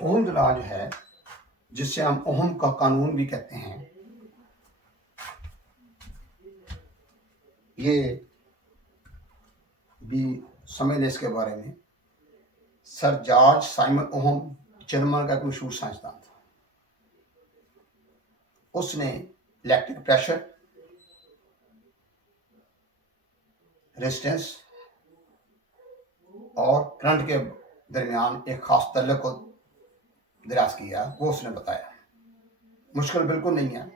ओह्म law जो है, जिससे हम ओह्म का कानून भी कहते हैं, ये भी समझ लें इसके बारे में। सर जॉर्ज साइमन ओह्म जर्मन का एक मशहूर साइंसदान था। उसने इलेक्ट्रिक प्रेशर, रेजिस्टेंस और करंट के दरमियान एक खास ताल्लुक को दराज किया, वो उसने बताया। मुश्किल बिल्कुल नहीं है,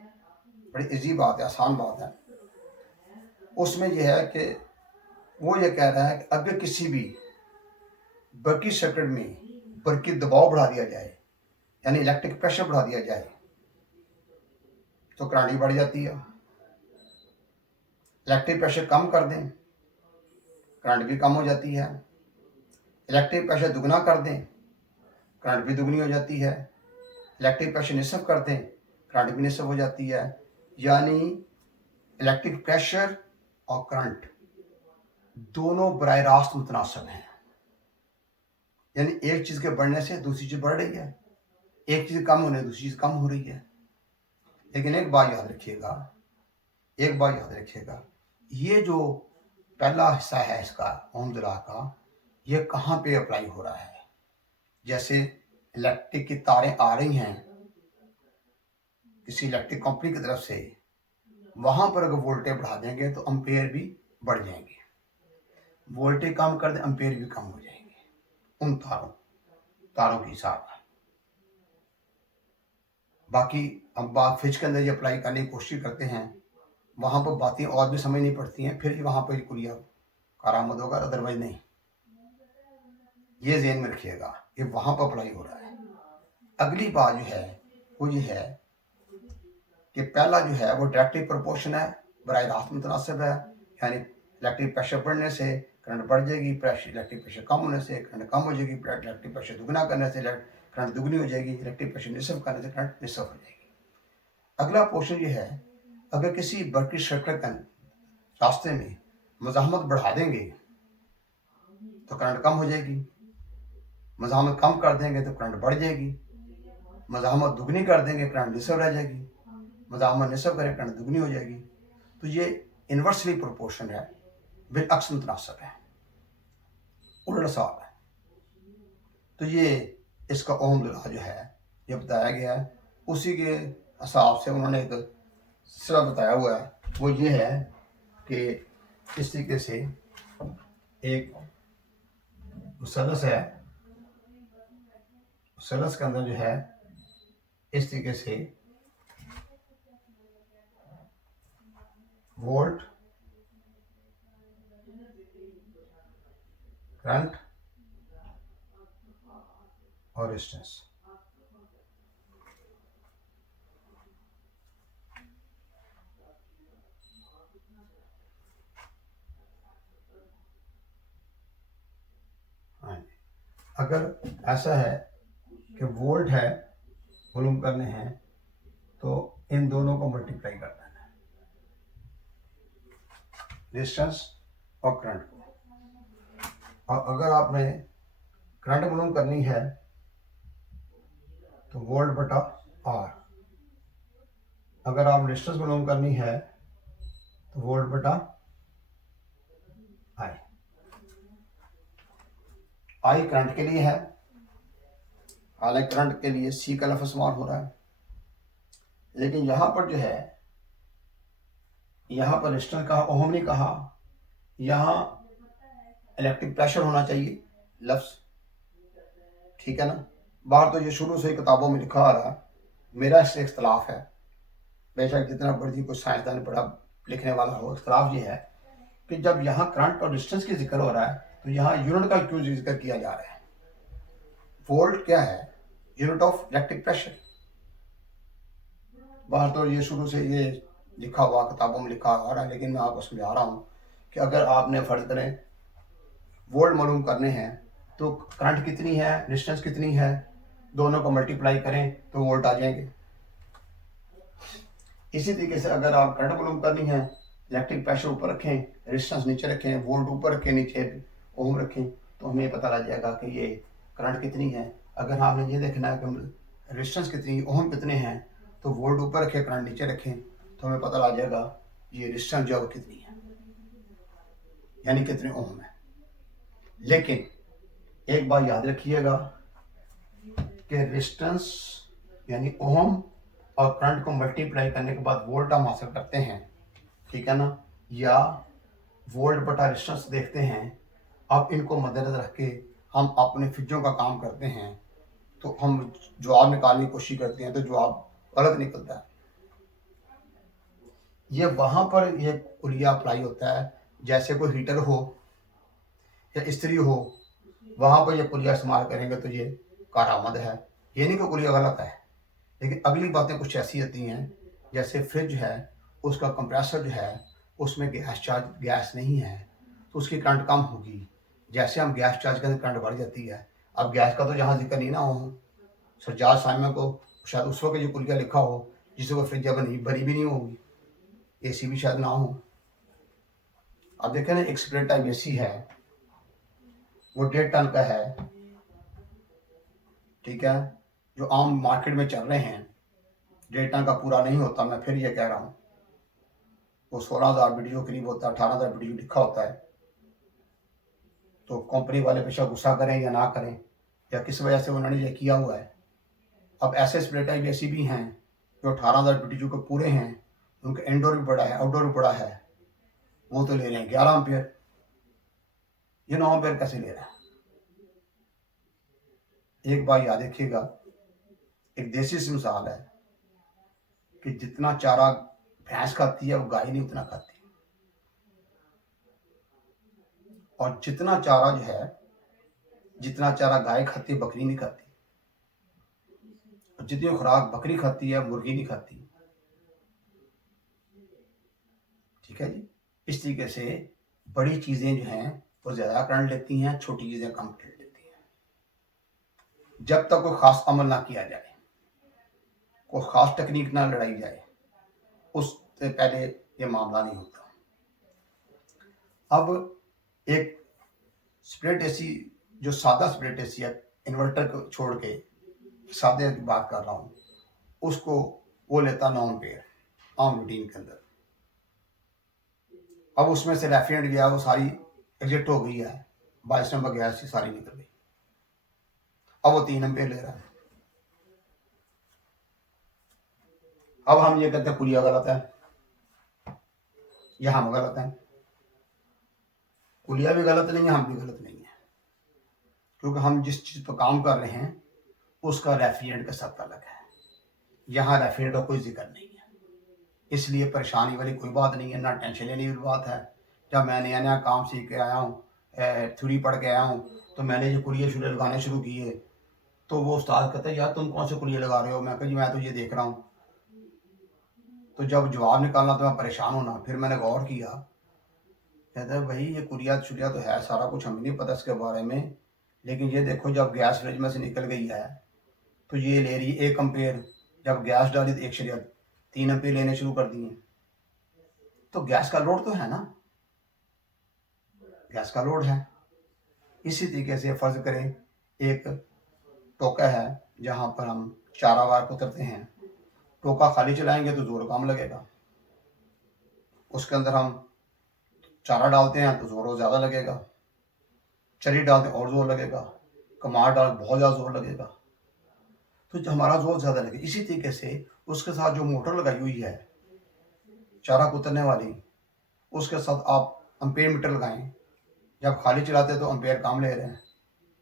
बड़ी इजी बात है, आसान बात है। उसमें यह है कि वो ये कह रहा है कि अगर किसी भी बरकी सर्किट में बरकी दबाव बढ़ा दिया जाए, यानी इलेक्ट्रिक प्रेशर बढ़ा दिया जाए, तो करंट भी बढ़ जाती है। इलेक्ट्रिक प्रेशर कम कर दें, करंट भी कम हो जाती है। इलेक्ट्रिक प्रेशर दुगना कर दें, करंट भी दुगनी हो जाती है। इलेक्ट्रिक प्रेशर निसफ कर दें, करंट भी निसफ हो जाती है। यानी इलेक्ट्रिक प्रेशर और करंट दोनों बराह रास्त मुतनासिब हैं। यानी एक चीज़ के बढ़ने से दूसरी चीज़ बढ़ रही है, एक चीज़ कम होने से दूसरी चीज़ कम हो रही है। लेकिन एक बात याद रखिएगा, ये जो पहला हिस्सा है इसका ओह्म लॉ का, ये कहाँ पे अप्लाई हो रहा है। जैसे इलेक्ट्रिक की तारें आ रही हैं किसी इलेक्ट्रिक कंपनी की तरफ से, वहां पर अगर वोल्टेज बढ़ा देंगे तो एम्पेयर भी बढ़ जाएंगे, वोल्टेज कम कर दें एम्पेयर भी कम हो जाएंगे उन तारों के हिसाब। बाकी हम बात फिज के अंदर ये अप्लाई करने की कोशिश करते हैं, वहां पर बातें और भी समझनी पड़ती हैं, फिर वहां पर कुलिया कारामद होगा, अदरवाइज नहीं। ये ज़हन में रखिएगा, ये वहां पर अप्लाई हो रहा है। अगली बात जो है वो ये है कि पहला जो है वो डायरेक्टली प्रोपोर्शन है, बराह रास्त मुतनासिब है। यानी इलेक्ट्रिक प्रेशर बढ़ने से करंट बढ़ जाएगी, इलेक्ट्रिक प्रेशर कम होने से करंट कम हो जाएगी, इलेक्ट्रिक प्रेशर दुगना करने से करंट दुगनी हो जाएगी, इलेक्ट्रिक प्रेशर निसफ करने से करंट निसफ हो जाएगी। अगला पोर्शन ये है, अगर किसी बरकी सर्किट के रास्ते में मज़ाहमत बढ़ा देंगे तो करंट कम हो जाएगी, मज़ाहमत कम कर देंगे तो करंट बढ़ जाएगी, मज़ाहमत दुगनी कर देंगे करंट निसफ रह जाएगी, मज़ाहमत निसफ करें करंट दुगनी हो जाएगी। तो ये इन्वर्सली प्रोपोर्शन है, बिलअक्स मुतनासिब है, उल्टा सवाल है। तो ये इसका ओह्म लॉ जो है ये बताया गया है, उसी के हिसाब से उन्होंने एक सिलसिला बताया हुआ है। वो ये है कि इस तरीके से एक मुसलस है, मुसलस के अंदर जो है इस तरीके से वोल्ट, करंट और रेजिस्टेंस। अगर ऐसा है कि वोल्ट है, वॉल्यूम करने हैं, तो इन दोनों को मल्टीप्लाई कर देना है, रेजिस्टेंस और करंट को। और अगर आपने करंट वॉल्यूम करनी है तो वोल्ट बटा आर, अगर आप रेजिस्टेंस वॉल्यूम करनी है तो वोल्ट बटा आई। आई करंट के लिए है, हालांकि करंट के लिए सी का लफ्ज़ इस्तेमाल हो रहा है, लेकिन यहाँ पर जो है, यहाँ पर रेजिस्टेंस कहा, ओह्म नहीं कहा, यहाँ इलेक्ट्रिक प्रेशर होना चाहिए लफ्ज़, ठीक है ना। बाहर तो ये शुरू से ही किताबों में लिखा आ रहा है, मेरा इससे इख्तलाफ है, बेशक जितना बड़ी कोई साइंसदान बड़ा लिखने वाला हो, इख्तलाफ ये है कि जब यहाँ करंट और डिस्टेंस की जिक्र हो रहा है तो यहाँ यूनिट का क्यों जिक्र किया जा रहा है। वोल्ट क्या है, यूनिट ऑफ इलेक्ट्रिक प्रेशर। बाहर तो ये शुरू से ये लिखा हुआ, किताबों में लिखा आ रहा है, लेकिन मैं आपको समझा रहा हूँ कि अगर आपने फर्ज करें वोल्ट मालूम करने हैं तो करंट कितनी है, डिस्टेंस कितनी है, दोनों को मल्टीप्लाई करें तो वोल्ट आ जाएंगे। इसी तरीके से अगर आप करंट मालूम करनी है, इलेक्ट्रिक प्रेशर ऊपर रखें, रेजिस्टेंस नीचे रखें, वोल्ट ऊपर रखें, नीचे ओम रखें, तो हमें पता लग जाएगा कि ये करंट कितनी है अगर आपने ये देखना है कि रेजिस्टेंस कितनी, ओम कितने हैं, तो वोल्ट ऊपर रखें, करंट नीचे रखें, तो हमें पता लग जाएगा ये रेजिस्टेंस जो है वो कितनी है, यानी कितने ओम है। लेकिन एक बात याद रखिएगा कि रेजिस्टेंस यानी ओम और करंट को मल्टीप्लाई करने के बाद वोल्ट हम हासिल करते हैं, ठीक है ना, या वोल्ट बटा रेजिस्टेंस देखते हैं। अब इनको मद्देनजर रख के हम अपने फिजों का काम करते हैं, तो हम जवाब निकालने की कोशिश करते हैं तो जवाब गलत निकलता है। ये वहाँ पर ये कुलिया अप्लाई होता है, जैसे कोई हीटर हो या इस्त्री हो, वहाँ पर ये कुलिया इस्तेमाल करेंगे तो ये कारआमद है। ये नहीं कि कुलिया गलत है, लेकिन अगली बातें कुछ ऐसी होती हैं, जैसे फ्रिज है, उसका कंप्रेसर जो है उसमें गैस नहीं है, तो उसकी करंट कम होगी। जैसे हम गैस चार्ज करें करंट बढ़ जाती है। अब गैस का तो यहाँ जिक्र नहीं ना हो, सज्जाद साइमा को शायद उस वक्त जो कुलिया लिखा हो जिससे वो फ्रिज बनी भी नहीं होगी, एसी भी शायद ना हो। अब देखें ना, एक स्प्लिट टाइप एसी है, वो 1.5 टन का है, ठीक है, जो आम मार्केट में चल रहे हैं। 1.5 टन का पूरा नहीं होता, मैं फिर ये कह रहा हूँ, वो 16,000 बीटीयू करीब होता है, 18,000 बीटीयू लिखा होता है। तो कंपनी वाले बेशक गुस्सा करें या ना करें, या किस वजह से उन्होंने ये किया हुआ है। अब ऐसे स्प्लिट टाइप एसी भी हैं जो 18,000 बीटीयू के पूरे हैं, उनका इंडोर भी बड़ा है, आउटडोर भी बड़ा है, वो तो ले रहे हैं 11 एम्पियर। ये 9 एम्पियर कैसे ले रहा है? एक बार याद रखिएगा, एक देसी सी मिसाल है कि जितना चारा भैंस खाती है वो गाय नहीं उतना खाती, और जितना चारा जो है, जितना चारा गाय खाती है बकरी नहीं खाती, और जितनी खुराक बकरी खाती है मुर्गी नहीं खाती, ठीक है जी। इस तरीके से बड़ी चीजें जो हैं वो ज्यादा करंट लेती हैं, छोटी चीजें कम करंट लेती हैं। जब तक कोई खास अमल ना किया जाए, कोई खास टेक्निक ना लड़ाई जाए, उससे पहले ये मामला नहीं होता। अब एक स्प्लिट एसी, जो सादा स्प्लिट एसी है, इन्वर्टर को छोड़ के सादे की बात कर रहा हूँ, उसको वो लेता 9 एम्पियर आम रूटीन के अंदर। अब उसमें से रेफ्रिजरेंट गया, वो सारी एग्जिट हो गई है, 22 नंबर गैस की सारी निकल गई, अब वो 3 एम्पियर ले रहा है। अब हम ये कहते हैं कुलिया गलत है या हम गलत हैं। कुलिया भी गलत नहीं है, हम भी गलत नहीं है, क्योंकि हम जिस चीज पर काम कर रहे हैं उसका रेफ्रिजरेंट का सब अलग है, यहाँ रेफ्रिजरेंट का कोई जिक्र नहीं है, इसलिए परेशानी वाली कोई बात नहीं है, ना टेंशन लेने वाली बात है। जब मैं नया नया काम सीख के आया हूँ, थ्योरी पढ़ के आया हूँ, तो मैंने जो कुलिया शुरू लगाने शुरू किए, तो वो उस्ताद कहते हैं यार तुम कौन से कुलिया लगा रहे हो, मैं कहा जी मैं तो ये देख रहा हूँ। तो जब जवाब निकालना तो मैं परेशान होना, फिर मैंने गौर किया, कहता है भाई ये कुलिया छुलिया तो है, सारा कुछ हमें नहीं पता इसके बारे में, लेकिन ये देखो जब गैस फ्रिज में से निकल गई है तो ये ले रही है 1 एम्पियर, जब गैस डाली तो 1.3 एम्पियर लेने शुरू कर दिए। तो गैस का लोड तो है ना, गैस का लोड है। इसी तरीके से फर्ज करें एक टोका है जहाँ पर हम चारा वार उतरते हैं, टोका खाली चलाएंगे तो जोर कम लगेगा, उसके अंदर हम चारा डालते हैं तो जोर ज़्यादा लगेगा, चरी डालते हैं और जोर लगेगा, कमार डाल बहुत ज़्यादा जोर लगेगा, तो जो हमारा जोर ज़्यादा लगेगा। इसी तरीके से उसके साथ जो मोटर लगाई हुई है चारा कुतरने वाली, उसके साथ आप एम्पेयर मीटर लगाएं, जब खाली चलाते तो एम्पेयर कम ले रहे हैं,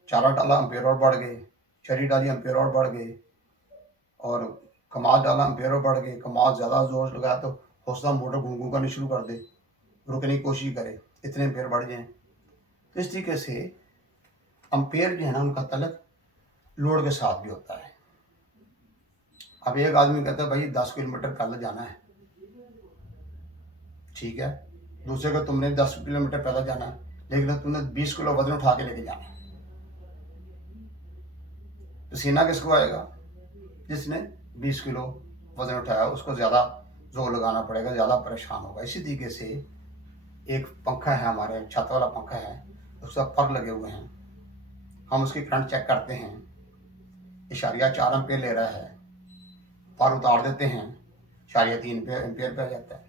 चारा डाला एम्पेयर और बढ़ गए, चरी डाली एम्पेयर और बढ़ गए, और कमाद डाला एम्पेयर और बढ़ गए, कमाद ज़्यादा जोर लगाया तो हौसला मोटर घूम घूम करनी शुरू कर दे, रुकने की कोशिश करे, इतने एम्पेयर बढ़ जाएँ। तो इस तरीके से एम्पेयर जो है ना उनका तल्लुक लोड के साथ भी होता है। अब एक आदमी कहता है भाई 10 किलोमीटर पैदल जाना है, ठीक है, दूसरे को तुमने 10 किलोमीटर पैदल जाना है, लेकिन तुमने 20 किलो वजन उठा के लेके जाना है, तो सीना किसको आएगा? जिसने 20 किलो वजन उठाया उसको ज़्यादा जोर लगाना पड़ेगा, ज़्यादा परेशान होगा। इसी तरीके से एक पंखा है, हमारे छत वाला पंखा है, उसका पर लगे हुए हैं, हम उसकी करंट चेक करते हैं, इशारिया 4 एम्पेयर ले रहा है, पार उतार देते हैं, इशारिया 3 एम्पेयर पे आ जाता है,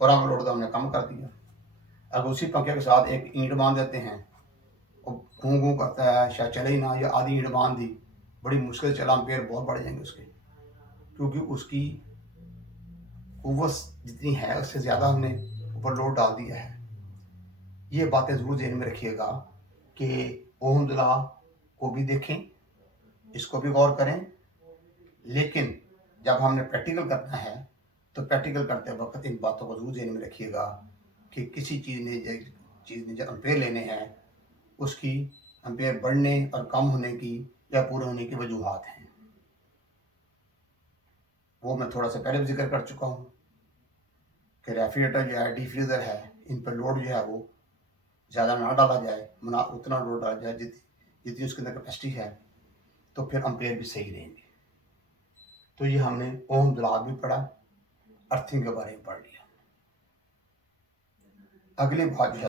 पूरा लोड तो हमने कम कर दिया। अब उसी पंखे के साथ एक ईंट बांध देते हैं, वो घूं घूं करता है, शायद चले ही ना, या आधी ईंट बांध दी, बड़ी मुश्किल से चला, एम्पेयर बहुत बढ़ जाएंगे उसके, क्योंकि उसकी कुव्वत जितनी है उससे ज़्यादा हमने ऊपर लोड डाल दिया है। ये बातें ज़रूर ध्यान में रखिएगा कि ओहम लॉ को भी देखें, इसको भी गौर करें, लेकिन जब हमने प्रैक्टिकल करना है तो प्रैक्टिकल करते वक्त इन बातों को जरूर ध्यान में रखिएगा कि किसी चीज़ ने जब एम्पेयर लेने हैं, उसकी एम्पेयर बढ़ने और कम होने की या पूरे होने की वजूहात हैं। वो मैं थोड़ा सा पहले भी जिक्र कर चुका हूँ कि रेफ्रिजरेटर जो है, डीफ्रीज़र है, इन पर लोड जो है वो ज़्यादा ना डाला जाए, ना उतना लोड डाला जाए जितनी उसके अंदर कैपेसिटी है, तो फिर एम्पेयर भी सही रहेंगे। तो ये हमने ओम लॉ भी पढ़ा, अर्थिंग के बारे में पढ़ लिया। अगली बात जो है